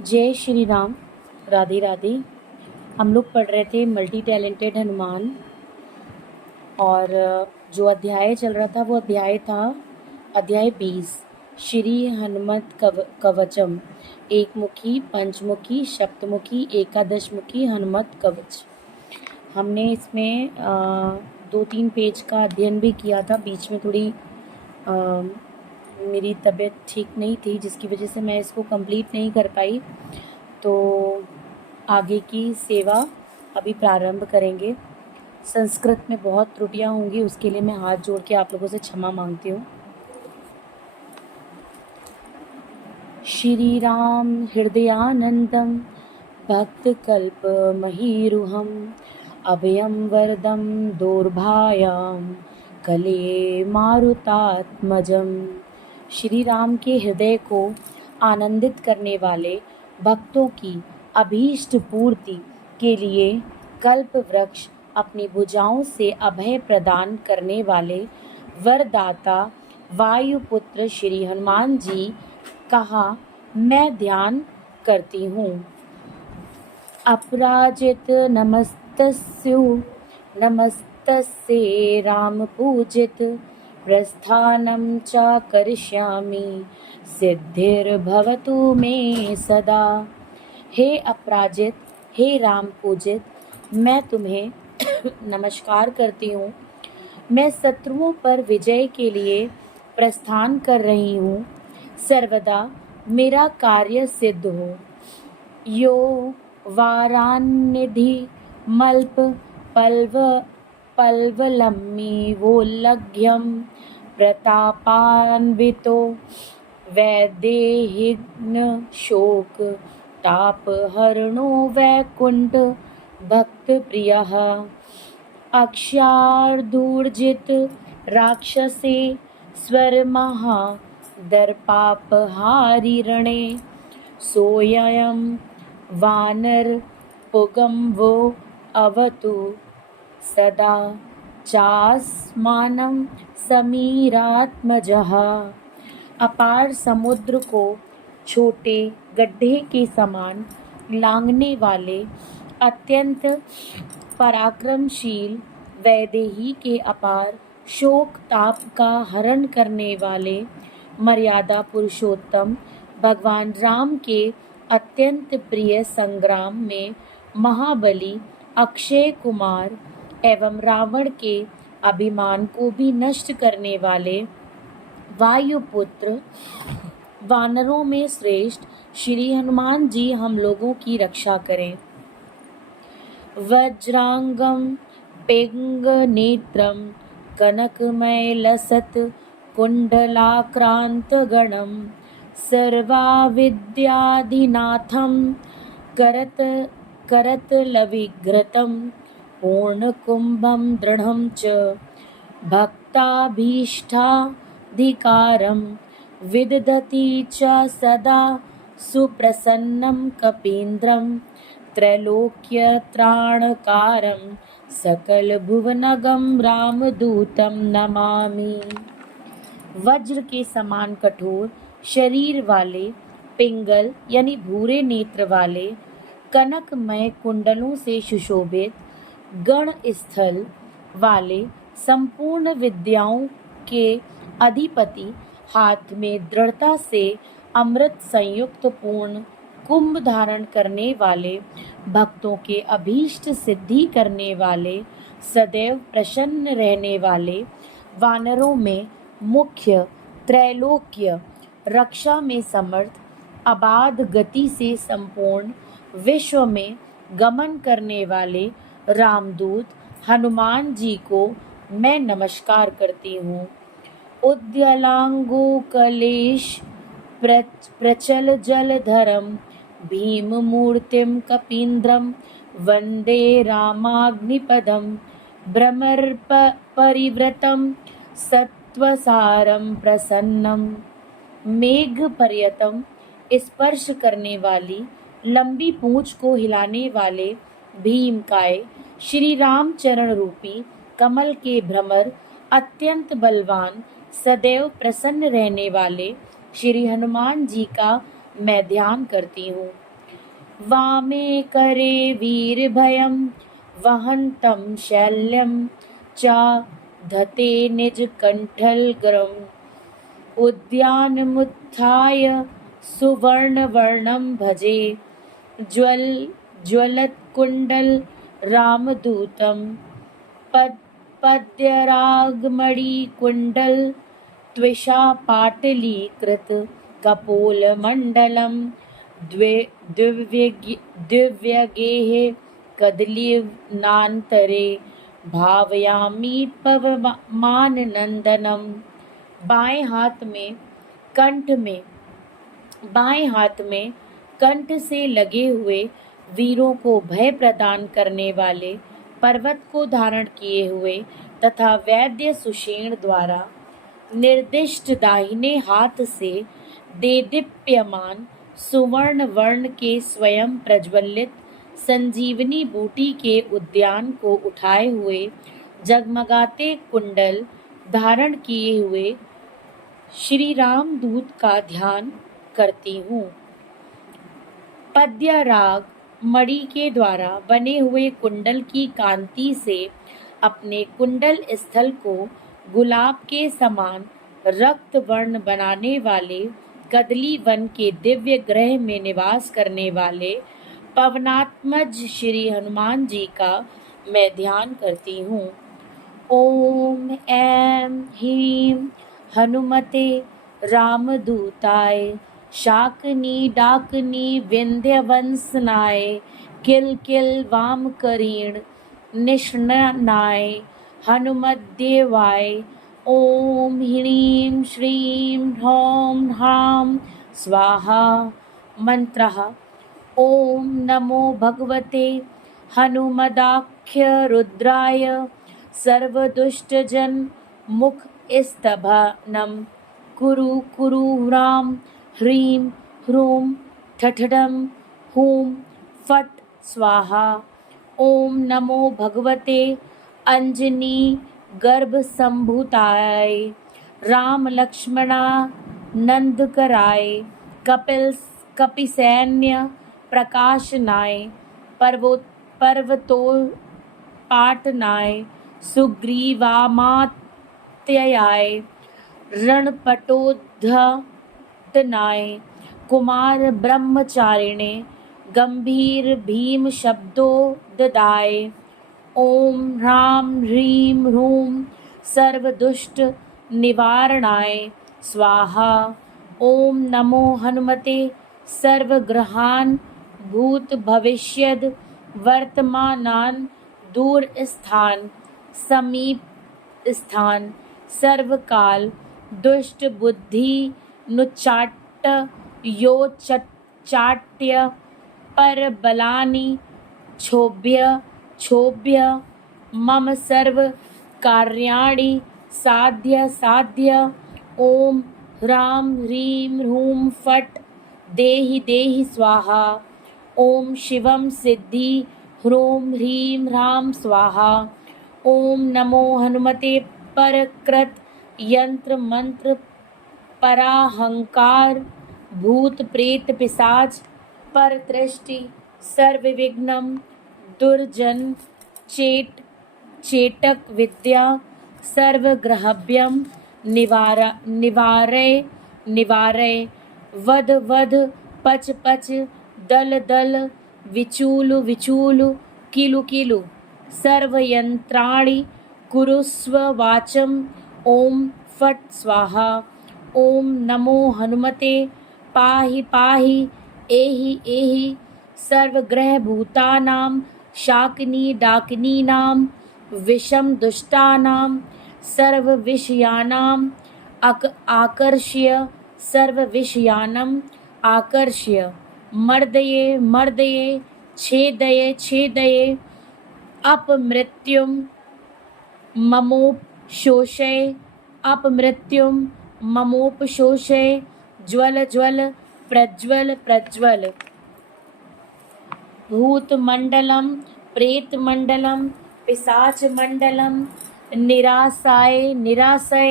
जय श्री राम। राधे राधे। हम लोग पढ़ रहे थे मल्टी टैलेंटेड हनुमान, और जो अध्याय चल रहा था वो अध्याय था अध्याय 20, श्री हनुमत कवचम। एक मुखी, पंचमुखी, सप्तमुखी, एकादशमुखी हनुमत कवच। हमने इसमें 2-3 पेज का अध्ययन भी किया था। बीच में थोड़ी मेरी तबीयत ठीक नहीं थी, जिसकी वजह से मैं इसको कंप्लीट नहीं कर पाई। तो आगे की सेवा अभी प्रारंभ करेंगे। संस्कृत में बहुत त्रुटियां होंगी, उसके लिए मैं हाथ जोड़ के आप लोगों से क्षमा मांगती हूँ। श्री राम हृदयानंदम भक्तकल्प महीरुहम अभयम वरदम दोर्भायाम कले मारुतात्मजम। श्री राम के हृदय को आनंदित करने वाले, भक्तों की अभीष्ट पूर्ति के लिए कल्प वृक्ष, अपनी भुजाओं से अभय प्रदान करने वाले वरदाता वायुपुत्र श्री हनुमान जी कहा मैं ध्यान करती हूँ। अपराजित नमस्तस्ये राम पूजित प्रस्थानं च करिष्यामि सिद्धिर्भवतु मे सदा। हे अपराजित, हे राम पूजित, मैं तुम्हें नमस्कार करती हूँ। मैं शत्रुओं पर विजय के लिए प्रस्थान कर रही हूँ। सर्वदा मेरा कार्य सिद्ध हो। यो वारान्निधि मल्प पल्वलम्मी वोल्लघ्यं प्रतापान्वितो वैदेहिग्न शोक तापहरणो वैकुंठ भक्त प्रियः अक्षार्धूर्जित राक्षसे स्वरमहा दर्पापहारी रणे सोऽयं वानर पुगं वो अवतु सदा चास्मानं समीरात्मजः। अपार समुद्र को छोटे गड्ढे के समान लांघने वाले, अत्यंत पराक्रमशील, वैदेही के अपार शोक ताप का हरण करने वाले, मर्यादा पुरुषोत्तम भगवान राम के अत्यंत प्रिय संग्राम में महाबली अक्षय कुमार एवं रावण के अभिमान को भी नष्ट करने वाले वायुपुत्र, वानरों में श्रेष्ठ श्री हनुमान जी हम लोगों की रक्षा करें। वज्रांगम पिंग नेत्रम कनकमय लसत कुंडलाक्रांत गणम सर्वाविद्याधिनाथं करतलविघ्रतं पूर्णकुंभं दृढ़ं च भक्ताभीष्टाधिकारं विदधति च सदा सुप्रसन्नं कपीन्द्रं त्रैलोक्यत्राणकारं सकलभुवनगं रामदूतं नमामि। वज्र के समान कठोर शरीर वाले, पिंगल यानी भूरे नेत्र वाले, कनकमय कुंडलों से सुशोभित, गण स्थल वाले, संपूर्ण विद्याओं के अधिपति, हाथ में दृढ़ता से अमृत संयुक्त पूर्ण कुंभ धारण करने वाले, भक्तों के अभीष्ट सिद्धि करने वाले, सदैव प्रसन्न रहने वाले, वानरों में मुख्य, त्रैलोक्य रक्षा में समर्थ, अबाध गति से संपूर्ण, विश्व में गमन करने वाले रामदूत हनुमान जी को मैं नमस्कार करती हूँ। उद्यलांगो कलेश प्रचल जलधरम भीम मूर्तिम कपीन्द्रम वंदे रामाग्निपदम भ्रमर परिव्रतम सत्वसारम प्रसन्नम। मेघ पर्यतम स्पर्श करने वाली, लंबी पूंछ को हिलाने वाले भीमकाय श्री राम चरण रूपी कमल के भ्रमर, अत्यंत बलवान, सदैव प्रसन्न रहने वाले श्री हनुमान जी का मैं ध्यान करती हूँ। वामे करे वीरभयं वहन्तं शैल्यं च धते निजकण्ठलगरम् उद्यानमुत्थाय सुवर्णवर्णं भजे ज्वलत्कुण्डल रामदूतं पद्यरागमणिकुण्डल त्विषा पाटलीकृत कपोलमण्डलं दिव्यगेः कदलीवनान्तरे भावयामि पवमाननन्दनं। बाएं हाथ में कंठ से लगे हुए वीरों को भय प्रदान करने वाले पर्वत को धारण किए हुए तथा वैद्य सुषेण द्वारा निर्दिष्ट दाहिने हाथ से देदीप्यमान सुवर्ण वर्ण के स्वयं प्रज्वलित संजीवनी बूटी के उद्यान को उठाए हुए जगमगाते कुंडल धारण किए हुए श्री राम दूत का ध्यान करती हूँ। पद्य राग मणि के द्वारा बने हुए कुंडल की कांति से अपने कुंडल स्थल को गुलाब के समान रक्त वर्ण बनाने वाले कदली वन के दिव्य ग्रह में निवास करने वाले पवनात्मज श्री हनुमान जी का मैं ध्यान करती हूँ। ओम ऐं ह्रीं हनुमते रामदूताय शाकनी डाकनी विंध्यवंसनाय किल किल वामकरीण निष्णनाय हनुमद्देवाय ओम ह्रीं श्रीं ह्रौं ह्रां स्वाहा। मंत्रः ओम नमो भगवते हनुमदाख्य रुद्राय सर्वदुष्टजन मुख स्तभनं कुरु कुरु ह्रां ह्रीं ह्रूं ठठडं हूं फट् स्वाहा। ओम नमो भगवते अंजनी गर्भसंभूताय राम लक्ष्मणा नंदकराय कपिसैन्य प्रकाशनाय पर्वतोत्पाटनाय सुग्रीवामात्ययाय रणपटोद्धटनाय कुमार ब्रह्मचारिणे गंभीर भीम शब्दोददाय ओम ह्रां ह्रीं ह्रूं सर्वदुष्ट निवारणाय स्वाहा। ओम नमो हनुमते सर्वग्रहान् भूत भविष्यद् वर्तमानान् दूरस्थान समीप स्थान सर्वकाल दुष्ट बुद्धि नुचाट यो चाट्य पर बलानि क्षोभ्य मम सर्व कार्याणि साध्य ओम ह्रां ह्रीं ह्रूं फट् देहि स्वाहा। ओम शिवम सिद्धि ह्रूं ह्रीं ह्रां स्वाहा। ओम नमो हनुमते परकृत यंत्र मंत्र पराहंकार भूत प्रेत पिशाच पर दृष्टि सर्वविघ्नं दुर्जन चेटक विद्या सर्वग्रहभ्यं निवारय वद पच दल विचूल किलु सर्वयंत्राणि कुरुस्व वाचम ओम फट् स्वाहा। ओम नमो हनुमते पाहि एहि सर्वग्रह भूतानां शाकिनी डाकिनीनां विषम दुष्टानां सर्वविषयानां आकर्ष्य सर्वविषयानम् आकर्ष्य मर्दये छेदये अपमृत्युं ममोपशोषय ज्वल प्रज्वल भूतमंडलं प्रेतमंडलं पिशाचमंडलं निराशय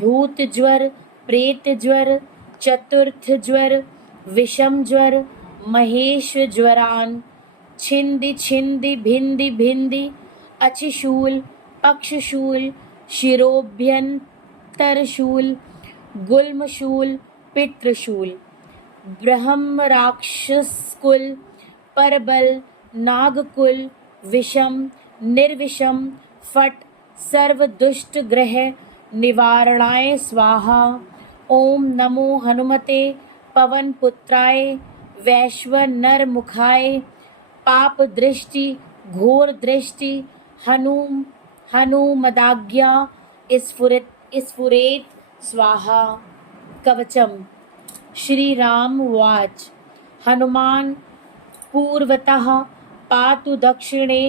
भूतज्वर प्रेतज्वर चतुर्थ ज्वर विषम ज्वर महेश ज्वरान छिंदि छिंदि भिंदि भिंदि अचिशूल पक्षशूल शिरोभ्यंतरशूल गुल्मशूल पितृशूल ब्रह्म राक्षसकुल परबल नागकुल विषम निर्विषम फट सर्व दुष्ट ग्रह निवारणाय स्वाहा। ओम नमो हनुमते पवन पुत्राय वैश्वनर मुखाय पाप दृष्टि घोर दृष्टि हनुमदाज्ञा स्फुरेत स्वाहा। कवचम श्री राम वाच हनुमान पूर्वतः पातु दक्षिणे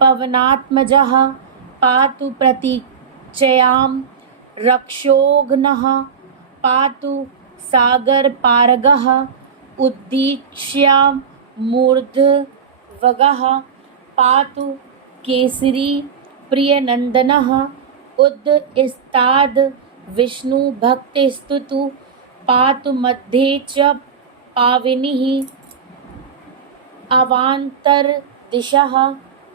पवनात्मजः पातु प्रतीचयां रक्षोघ्नः पातु सागरपारगः उद्दीक्ष्या मूर्धवगः पातु केसरी प्रियनन्दनः उद्स्ताद् विष्णु भक्तिस्तुतु पातु मध्ये च पावनिः अवान्तरदिशः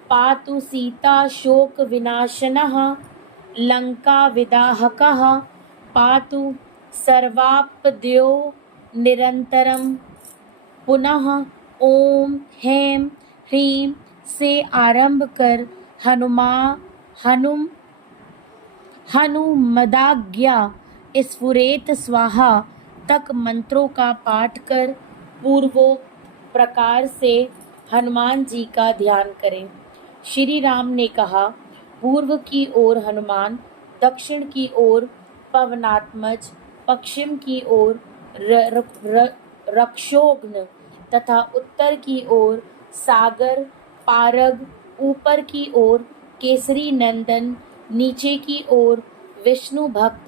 पातु सीता शोक विनाशनः लंकाविदाहकः पातु सर्वापद्यो निरंतरम। पुनः ओम हैं ह्रीं से आरंभ कर हनुमदाज्ञा स्फुरेत स्वाहा तक मंत्रों का पाठ कर पूर्वोक्त प्रकार से हनुमान जी का ध्यान करें। श्री राम ने कहा, पूर्व की ओर हनुमान, दक्षिण की ओर पवनात्मज, पश्चिम की ओर रक्षोघ्न तथा उत्तर की ओर सागर पारग, ऊपर की ओर केसरी नंदन, नीचे की ओर विष्णु भक्त,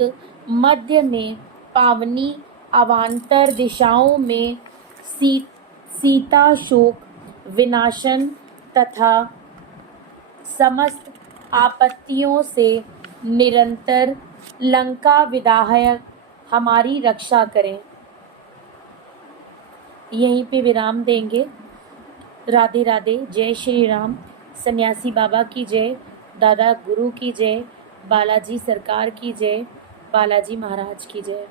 मध्य में पावनी, अवान्तर दिशाओं में सीता शोक विनाशन तथा समस्त आपत्तियों से निरंतर लंका विदाहक हमारी रक्षा करें। यहीं पे विराम देंगे। राधे राधे। जय श्री राम। सन्यासी बाबा की जय, दादा गुरु की जय, बालाजी सरकार की जय, बालाजी महाराज की जय।